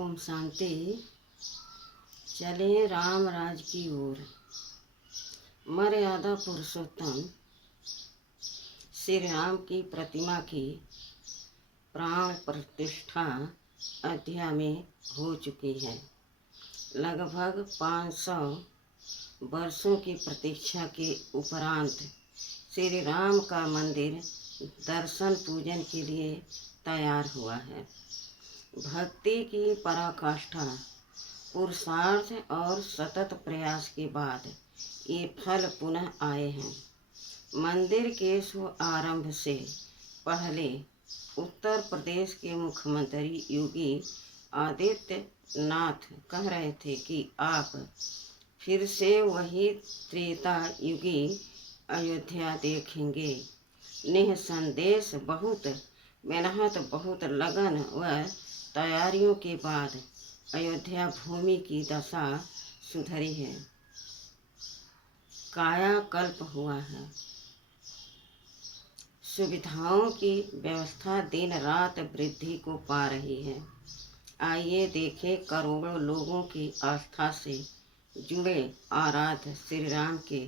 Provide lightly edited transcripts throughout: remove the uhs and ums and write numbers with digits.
ओम शांति। चले राम राज की ओर। मर्यादा पुरुषोत्तम श्री राम की प्रतिमा की प्राण प्रतिष्ठा अयोध्या में हो चुकी है। लगभग 500 वर्षों की प्रतीक्षा के उपरांत श्री राम का मंदिर दर्शन पूजन के लिए तैयार हुआ है। भक्ति की पराकाष्ठा, पुरुषार्थ और सतत प्रयास के बाद ये फल पुनः आए हैं। मंदिर के शुभ आरंभ से पहले उत्तर प्रदेश के मुख्यमंत्री योगी आदित्यनाथ कह रहे थे कि आप फिर से वही त्रेता युगी अयोध्या देखेंगे। निःसंदेश बहुत मेहनत, बहुत लगन व तैयारियों के बाद अयोध्या भूमि की दशा सुधरी है, कायाकल्प हुआ है। सुविधाओं की व्यवस्था दिन रात वृद्धि को पा रही है। आइए देखें करोड़ों लोगों की आस्था से जुड़े आराध्य श्री राम के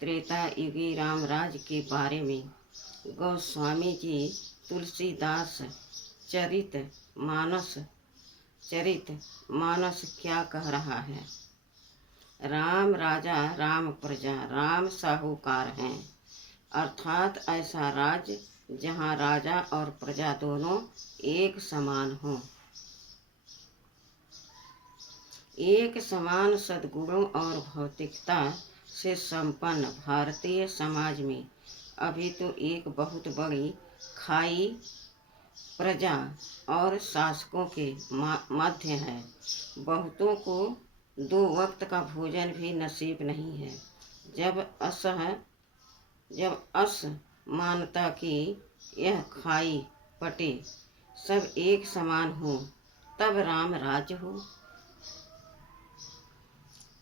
त्रेता युगी रामराज के बारे में गोस्वामी जी तुलसीदास चरित मानस क्या कह रहा है। राम राजा राम प्रजा राम साहूकार हैं, अर्थात ऐसा राज्य जहाँ राजा और प्रजा दोनों एक समान हों। एक समान सद्गुणों और भौतिकता से संपन्न भारतीय समाज में अभी तो एक बहुत बड़ी खाई प्रजा और शासकों के मध्य है। बहुतों को 2 वक्त का भोजन भी नसीब नहीं है। जब असमानता की यह खाई पटे, सब एक समान हो, तब राम राज्य हो।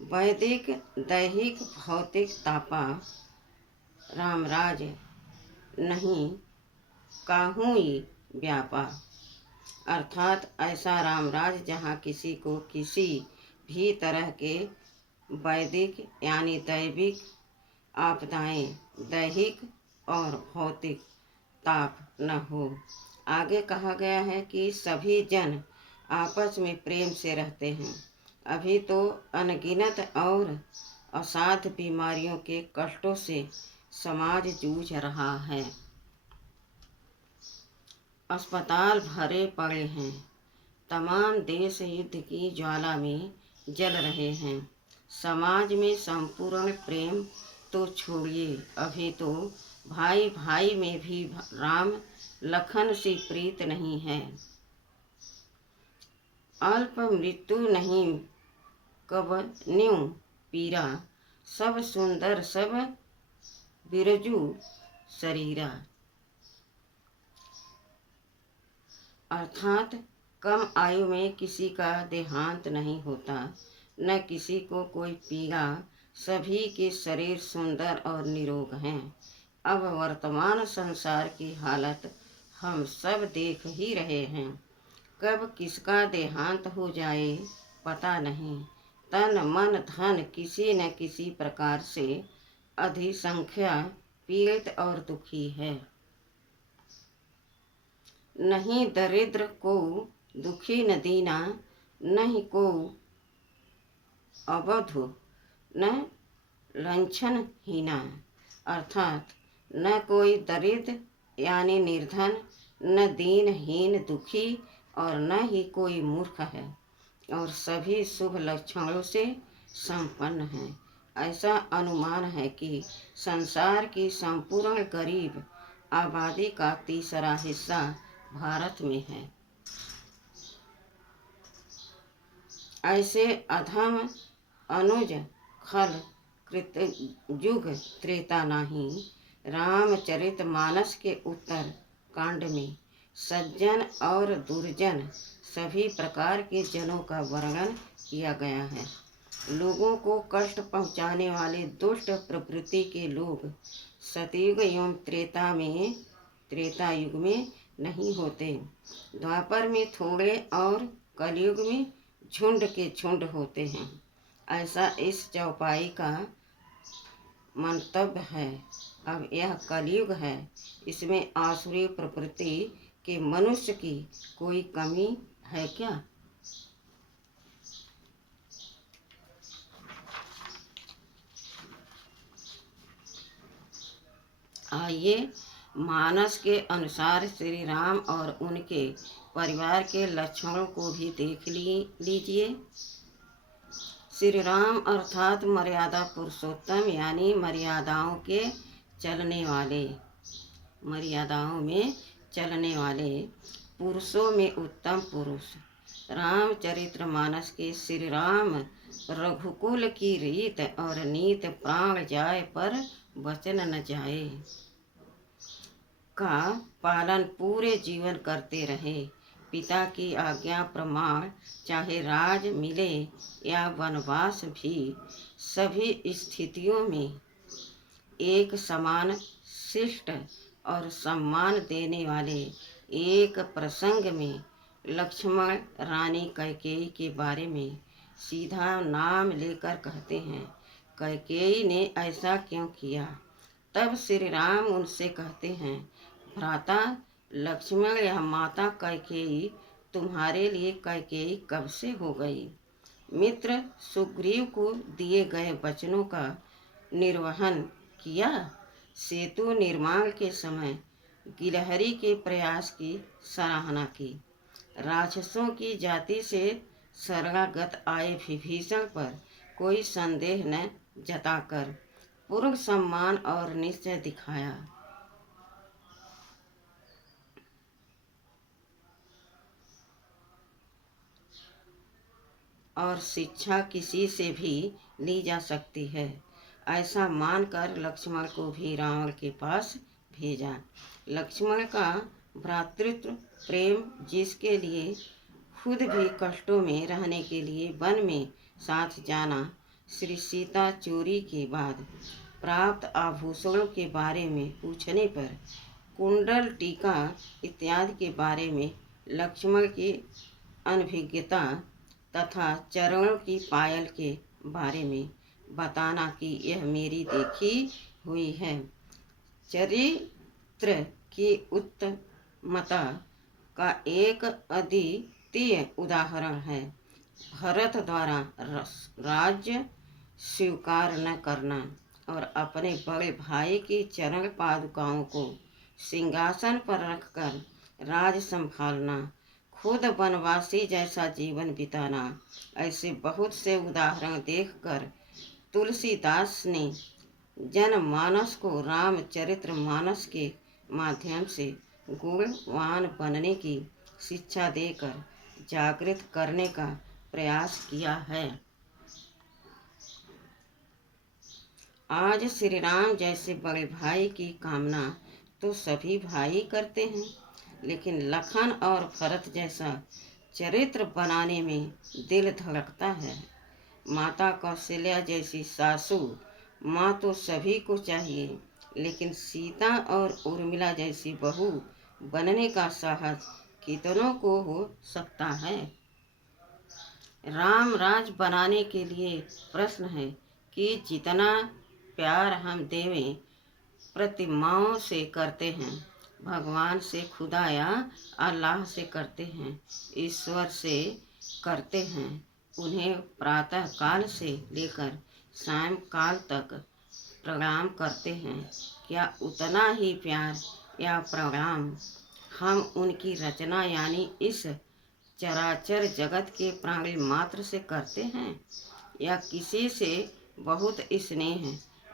वैदिक दैहिक भौतिक तापा रामराज नहीं काहुई व्यापा, अर्थात ऐसा रामराज जहाँ किसी को किसी भी तरह के वैदिक यानी दैविक आपदाएं, दैहिक और भौतिक ताप न हो। आगे कहा गया है कि सभी जन आपस में प्रेम से रहते हैं। अभी तो अनगिनत और असाध्य बीमारियों के कष्टों से समाज जूझ रहा है। अस्पताल भरे पड़े हैं। तमाम देश युद्ध की ज्वाला में जल रहे हैं। समाज में संपूर्ण प्रेम तो छोड़िए, अभी तो भाई भाई में भी राम लखन सी प्रीत नहीं है। अल्प मृत्यु नहीं कब न्यू पीरा, सब सुंदर सब बिरजू शरीरा, अर्थात कम आयु में किसी का देहांत नहीं होता, न किसी को कोई पीड़ा। सभी के शरीर सुंदर और निरोग हैं। अब वर्तमान संसार की हालत हम सब देख ही रहे हैं। कब किसका देहांत हो जाए पता नहीं। तन मन धन किसी न किसी प्रकार से अधिसंख्या पीड़ित और दुखी है। नहीं दरिद्र को दुखी न दीना, नहीं को अवधु न लंछन हीना, अर्थात न कोई दरिद्र यानी निर्धन, न दीनहीन दुखी और न ही कोई मूर्ख है, और सभी शुभ लक्षणों से संपन्न हैं। ऐसा अनुमान है कि संसार की संपूर्ण गरीब आबादी का तीसरा हिस्सा भारत में है। ऐसे अधम अनुज खल कृत युग त्रेता नहीं। रामचरित मानस के उत्तर कांड में सज्जन और दुर्जन सभी प्रकार के जनों का वर्णन किया गया है। लोगों को कष्ट पहुंचाने वाले दुष्ट प्रवृत्ति के लोग सतयुग एवं त्रेता युग में नहीं होते। द्वापर में थोड़े और कलयुग में झुंड के झुंड होते हैं, ऐसा इस चौपाई का मंतव्य है। अब यह कलयुग है, इसमें आसुरी प्रकृति के मनुष्य की कोई कमी है क्या? आइए मानस के अनुसार श्री राम और उनके परिवार के लक्षणों को भी देख लीजिए। श्री राम अर्थात मर्यादा पुरुषोत्तम, यानी मर्यादाओं के चलने वाले, मर्यादाओं में चलने वाले, पुरुषों में उत्तम पुरुष। रामचरितमानस के श्री राम रघुकुल की रीत और नीत प्राण जाए पर वचन न जाए का पालन पूरे जीवन करते रहे। पिता की आज्ञा प्रमाण चाहे राज मिले या वनवास भी सभी स्थितियों में एक समान शिष्ट और सम्मान देने वाले। एक प्रसंग में लक्ष्मण रानी कैकेयी के बारे में सीधा नाम लेकर कहते हैं, कैकेयी ने ऐसा क्यों किया? तब श्री राम उनसे कहते हैं, भ्राता लक्ष्मण, यह माता कैकेयी तुम्हारे लिए कैकेयी कब से हो गई? मित्र सुग्रीव को दिए गए वचनों का निर्वहन किया। सेतु निर्माण के समय गिलहरी के प्रयास की सराहना की। राक्षसों की जाति से शरणागत आए विभीषण पर कोई संदेह न जताकर पूर्ण सम्मान और निश्चय दिखाया। और शिक्षा किसी से भी ली जा सकती है, ऐसा मानकर लक्ष्मण को भी रावण के पास भेजा। लक्ष्मण का भ्रातृत्व प्रेम, जिसके लिए खुद भी कष्टों में रहने के लिए वन में साथ जाना, श्री सीता चोरी के बाद प्राप्त आभूषणों के बारे में पूछने पर कुंडल, टीका इत्यादि के बारे में लक्ष्मण की अनभिज्ञता तथा चरणों की पायल के बारे में बताना कि यह मेरी देखी हुई है। चरित्र की उत्तमता का एक अद्वितीय उदाहरण है भरत द्वारा राज्य स्वीकार न करना और अपने बड़े भाई की चरण पादुकाओं को सिंहासन पर रखकर राज संभालना, खुद वनवासी जैसा जीवन बिताना। ऐसे बहुत से उदाहरण देखकर तुलसीदास ने जनमानस को रामचरितमानस के माध्यम से गुणवान बनने की शिक्षा देकर जागृत करने का प्रयास किया है। आज श्री राम जैसे बड़े भाई की कामना तो सभी भाई करते हैं, लेकिन लखन और भरत जैसा चरित्र बनाने में दिल धड़कता है। माता कौशल्या जैसी सासू माँ तो सभी को चाहिए, लेकिन सीता और उर्मिला जैसी बहू बनने का साहस कितनों को हो सकता है? राम राज बनाने के लिए प्रश्न है कि जितना प्यार हम देवी प्रतिमाओं से करते हैं, भगवान से, खुदा या अल्लाह से करते हैं, ईश्वर से करते हैं, उन्हें प्रातः काल से लेकर सायं काल तक प्रणाम करते हैं, क्या उतना ही प्यार या प्रणाम हम उनकी रचना यानी इस चराचर जगत के प्राणी मात्र से करते हैं? या किसी से बहुत स्नेह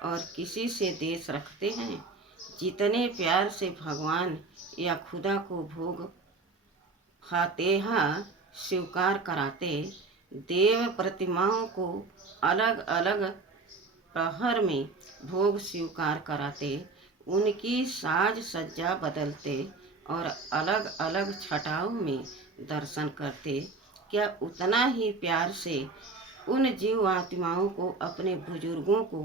और किसी से देश रखते हैं? जितने प्यार से भगवान या खुदा को भोग फातेहा स्वीकार कराते, देव प्रतिमाओं को अलग अलग प्रहर में भोग स्वीकार कराते, उनकी साज सज्जा बदलते और अलग अलग छटाओं में दर्शन करते, क्या उतना ही प्यार से उन जीव आत्माओं को, अपने बुजुर्गों को,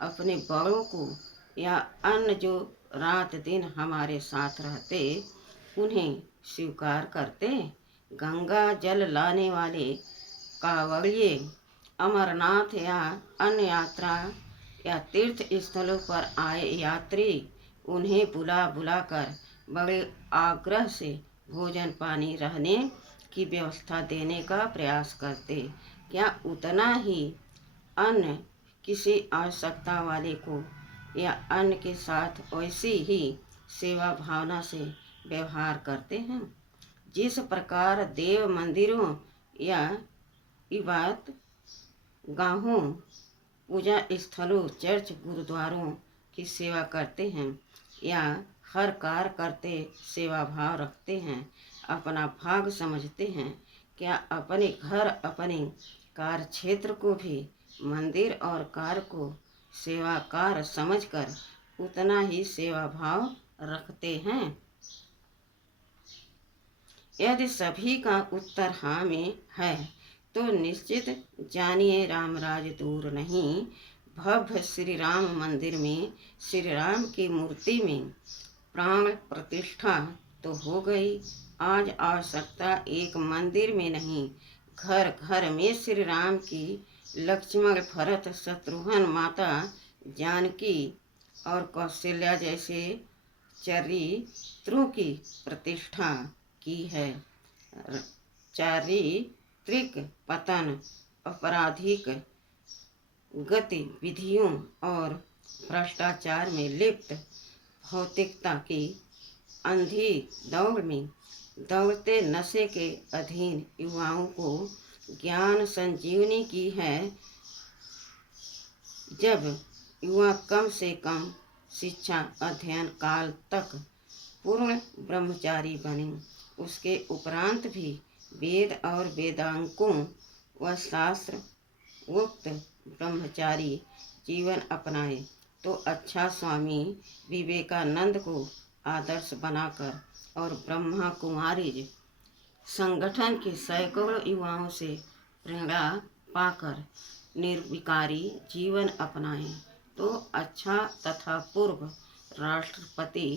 अपने बड़ों को या अन्य जो रात दिन हमारे साथ रहते, उन्हें स्वीकार करते? गंगा जल लाने वाले कांवड़िए अमरनाथ या अन्य यात्रा या तीर्थ स्थलों पर आए यात्री उन्हें बुला बुलाकर बड़े आग्रह से भोजन पानी रहने की व्यवस्था देने का प्रयास करते। क्या उतना ही अन्य किसी आवश्यकता वाले को या अन्य के साथ वैसी ही सेवा भावना से व्यवहार करते हैं? जिस प्रकार देव मंदिरों या इबादत गाहों, पूजा स्थलों, चर्च, गुरुद्वारों की सेवा करते हैं या हर कार्य करते सेवा भाव रखते हैं, अपना भाग समझते हैं, क्या अपने घर अपने कार्य क्षेत्र को भी मंदिर और कार्य को सेवा कार्य समझकर उतना ही सेवा भाव रखते हैं? यदि सभी का उत्तर हाँ में है तो निश्चित जानिए रामराज दूर नहीं। भव्य श्री राम मंदिर में श्री राम की मूर्ति में प्राण प्रतिष्ठा तो हो गई। आज आवश्यकता एक मंदिर में नहीं, घर घर में श्री राम की लक्ष्मण भरत शत्रुघ्न माता जानकी और कौशल्या जैसे चरित्रों की प्रतिष्ठा की है। चारित्रिक पतन, आपराधिक गतिविधियों और भ्रष्टाचार में लिप्त भौतिकता की अंधी दौड़ में दौड़ते नशे के अधीन युवाओं को ज्ञान संजीवनी की है। जब युवा कम से कम शिक्षा अध्ययन काल तक पूर्ण ब्रह्मचारी बने, उसके उपरांत भी वेद और वेदांगों व शास्त्र उक्त ब्रह्मचारी जीवन अपनाए तो अच्छा स्वामी विवेकानंद को आदर्श बनाकर और ब्रह्मा कुमारी संगठन के सैकड़ों युवाओं से प्रेरणा पाकर निर्विकारी जीवन अपनाएं तो अच्छा तथा पूर्व राष्ट्रपति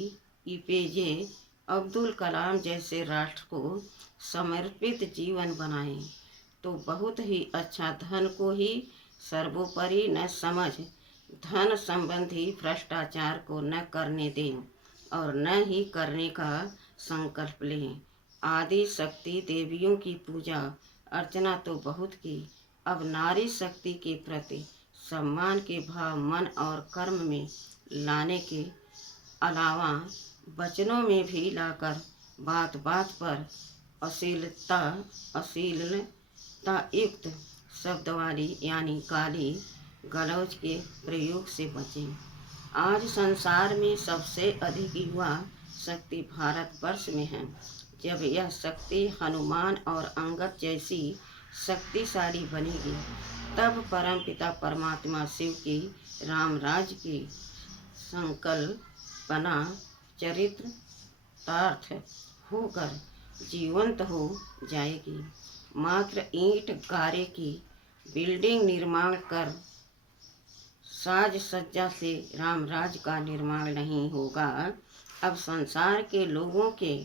एपीजे अब्दुल कलाम जैसे राष्ट्र को समर्पित जीवन बनाएं तो बहुत ही अच्छा। धन को ही सर्वोपरि न समझ धन संबंधी भ्रष्टाचार को न करने दें और न ही करने का संकल्प लें। आदि शक्ति देवियों की पूजा अर्चना तो बहुत की, अब नारी शक्ति के प्रति सम्मान के भाव मन और कर्म में लाने के अलावा वचनों में भी लाकर बात बात पर अश्लीलता युक्त शब्दवाली यानी गाली गलौज के प्रयोग से बचें। आज संसार में सबसे अधिक युवा शक्ति भारतवर्ष में है। जब यह शक्ति हनुमान और अंगद जैसी शक्तिशाली बनेगी तब परमपिता परमात्मा शिव की राम राज्य की संकल्पना चरितार्थ होकर जीवंत हो जाएगी। मात्र ईंट गारे की बिल्डिंग निर्माण कर साज सज्जा से रामराज का निर्माण नहीं होगा। अब संसार के लोगों के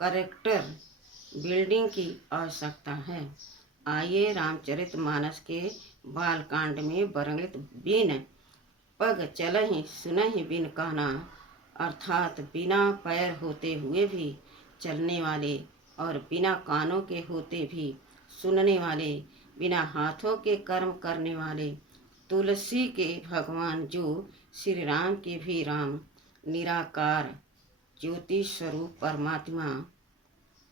कैरेक्टर बिल्डिंग की आवश्यकता है। आइए रामचरितमानस के बालकांड में वर्णित बिन पग चलहि सुनहि बिन कहना अर्थात बिना पैर होते हुए भी चलने वाले और बिना कानों के होते भी सुनने वाले, बिना हाथों के कर्म करने वाले तुलसी के भगवान जो श्री राम के भी राम निराकार ज्योति स्वरूप परमात्मा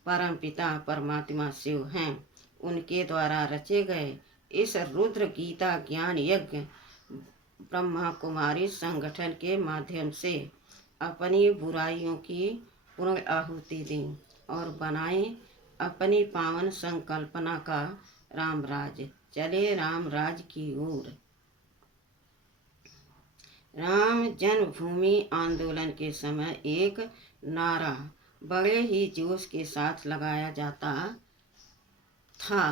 परमपिता परमात्मा शिव हैं, उनके द्वारा रचे गए इस रुद्र गीता ज्ञान यज्ञ ब्रह्मा कुमारी संगठन के माध्यम से अपनी बुराइयों की पूर्ण आहुति दें और बनाएं अपनी पावन संकल्पना का रामराज। चले रामराज की ओर। राम जन्मभूमि आंदोलन के समय एक नारा बड़े ही जोश के साथ लगाया जाता था।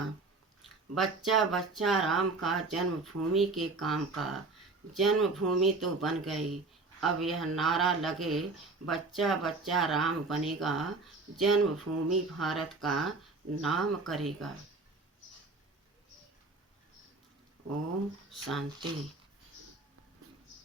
बच्चा बच्चा राम का जन्मभूमि के काम का, जन्मभूमि तो बन गई, अब यह नारा लगे, बच्चा बच्चा राम बनेगा, जन्मभूमि भारत का नाम करेगा। ओम शांति।